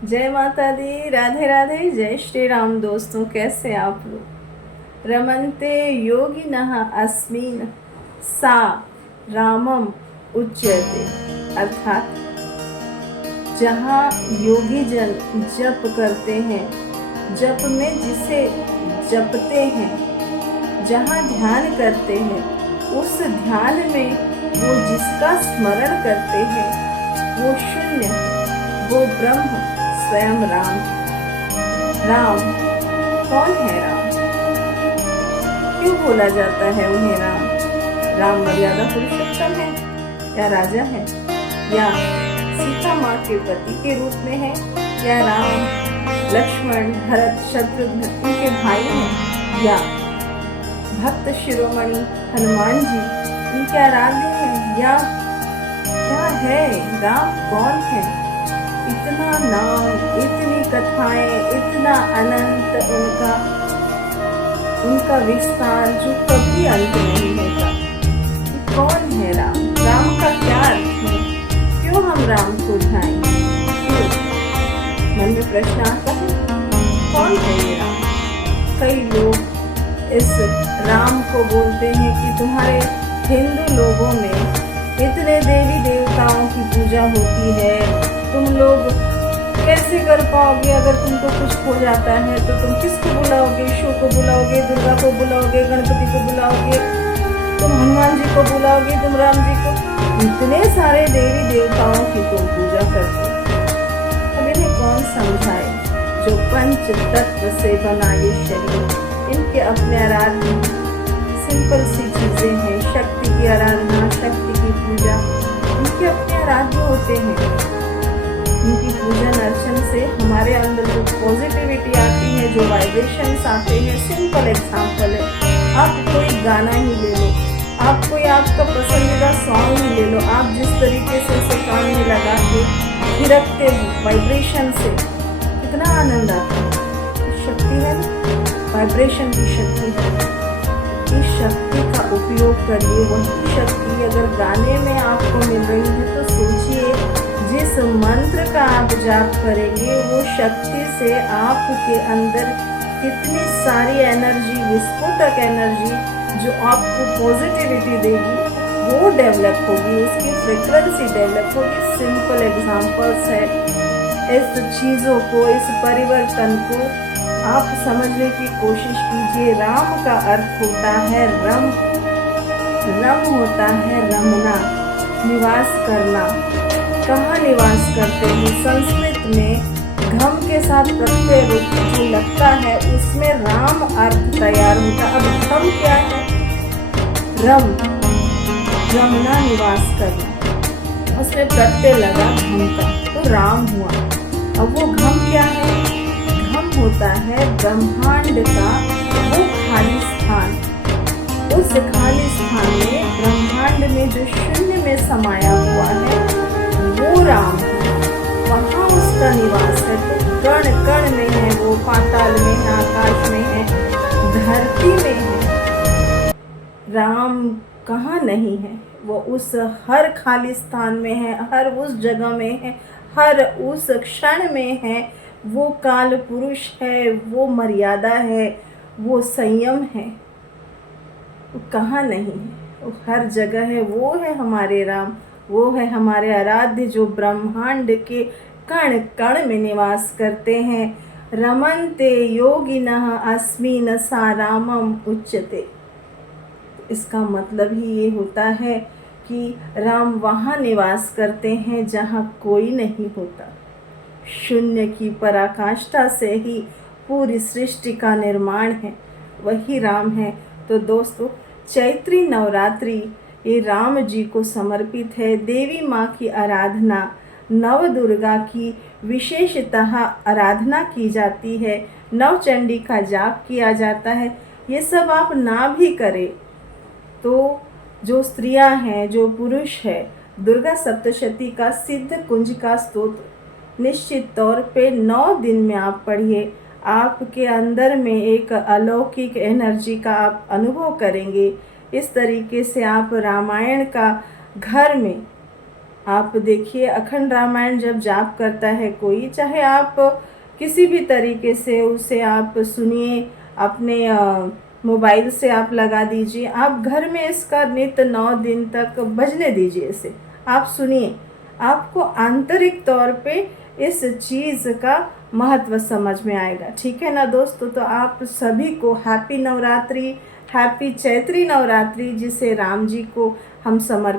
जय माता दी, राधे राधे, जय श्री राम। दोस्तों, कैसे आप लोग? रमन्ते योगिनः अस्मिन् सा रामम उच्यते। अर्थात जहाँ योगी जन जप करते हैं, जप में जिसे जपते हैं, जहाँ ध्यान करते हैं, उस ध्यान में वो जिसका स्मरण करते हैं, वो शून्य, वो ब्रह्म स्वयं राम। राम कौन है? राम क्यों बोला जाता है उन्हें राम? राम मर्यादा पुरुषोत्तम है, या राजा है, या सीता माँ के पति के रूप में है, या राम लक्ष्मण भरत शत्रुघ्न इनके भाई हैं, या भक्त शिरोमणि हनुमान जी इनके आराध्य हैं, या क्या है? राम कौन है? इतना नाम, इतनी कथाएं, इतना अनंत उनका विस्तार जो कभी अंत नहीं होता। कौन है राम? राम का क्या अर्थ है? क्यों हम राम को ध्याएं? मन में प्रश्न आता है, कौन है ये राम? कई लोग इस राम को बोलते हैं कि तुम्हारे हिंदू लोगों में इतने देवी देवताओं की पूजा होती है, तुम लोग कैसे कर पाओगे? अगर तुमको कुछ हो जाता है तो तुम किसको बुलाओगे? शिव को बुलाओगे, दुर्गा को बुलाओगे, गणपति को बुलाओगे, तुम हनुमान जी को बुलाओगे, तुम राम जी को। इतने सारे देवी देवताओं की तुम पूजा करते हो। अब इन्हें कौन समझाए जो पंच तत्व से बना ये शरीर? इनके अपने आराध्य सिंपल सी चीजें हैं। शक्ति की आराधना, शक्ति की पूजा, इनके अपने आराध्य होते हैं। इनकी पूजन अर्चन से हमारे अंदर जो पॉजिटिविटी आती है, जो वाइब्रेशंस आते हैं। सिंपल एग्जांपल है, आप कोई गाना ही ले लो, आप कोई आपका पसंदीदा सॉन्ग ही ले लो, आप जिस तरीके से उसे कान में लगा के थिरकते हो वाइब्रेशन से, कितना आनंद आता है। शक्ति है ना, वाइब्रेशन की शक्ति है। इस शक्ति का उपयोग करिए। वही शक्ति अगर गाने में आपको मिल रही है तो सोचिए, जिस मंत्र का आप जाप करेंगे वो शक्ति से आपके अंदर कितनी सारी एनर्जी, विस्फोटक एनर्जी जो आपको पॉजिटिविटी देगी, वो डेवलप होगी, उसकी फ्रीक्वेंसी डेवलप होगी। सिंपल एग्जांपल्स है। इस चीज़ों को, इस परिवर्तन को आप समझने की कोशिश कीजिए। राम का अर्थ होता है रम। रम होता है रमना, निवास करना। कहाँ निवास करते हैं? संस्कृत में घम के साथ प्रत्यय रूप जो लगता है उसमें राम अर्थ तैयार होता। अब घम क्या है? रम, रमना, निवास करना। उसमें प्रत्यय लगा घम का तो राम हुआ। अब वो घम क्या है? घम होता है ब्रह्मांड का वो खाली स्थान। उस खाली स्थान में, ब्रह्मांड में जो शून्य में समाया हुआ है, वो राम है। वहाँ उसका निवास है। तो कण कण में है वो, पाताल में है, आकाश में है, धरती में है। राम कहाँ नहीं है? वो उस हर खाली स्थान में है, हर उस जगह में है, हर उस क्षण में है। वो काल पुरुष है, वो मर्यादा है, वो संयम है। वो कहाँ नहीं है? वो हर जगह है। वो है हमारे राम, वो है हमारे आराध्य जो ब्रह्मांड के कण कण में निवास करते हैं। रमन्ते योगिनः अस्मिन् सा रामम उच्यते। इसका मतलब ही ये होता है कि राम वहाँ निवास करते हैं जहाँ कोई नहीं होता। शून्य की पराकाष्ठा से ही पूरी सृष्टि का निर्माण है, वही राम है। तो दोस्तों, चैत्री नवरात्रि ये राम जी को समर्पित है। देवी माँ की आराधना, नव दुर्गा की विशेषतः आराधना की जाती है, नवचंडी का जाप किया जाता है। ये सब आप ना भी करें तो जो स्त्रियां हैं, जो पुरुष है, दुर्गा सप्तशती का सिद्ध कुंज का स्तोत्र निश्चित तौर पे 9 दिन में आप पढ़िए। आपके अंदर में एक अलौकिक एनर्जी का आप अनुभव करेंगे। इस तरीके से आप रामायण का घर में आप देखिए, अखंड रामायण जब जाप करता है कोई, चाहे आप किसी भी तरीके से उसे आप सुनिए, अपने मोबाइल से आप लगा दीजिए, आप घर में इसका नित्य 9 दिन तक बजने दीजिए, इसे आप सुनिए, आपको आंतरिक तौर पे इस चीज़ का महत्व समझ में आएगा। ठीक है ना दोस्तों? तो आप सभी को हैप्पी नवरात्रि, हैप्पी चैत्री नवरात्रि, जिसे राम जी को हम समर्पित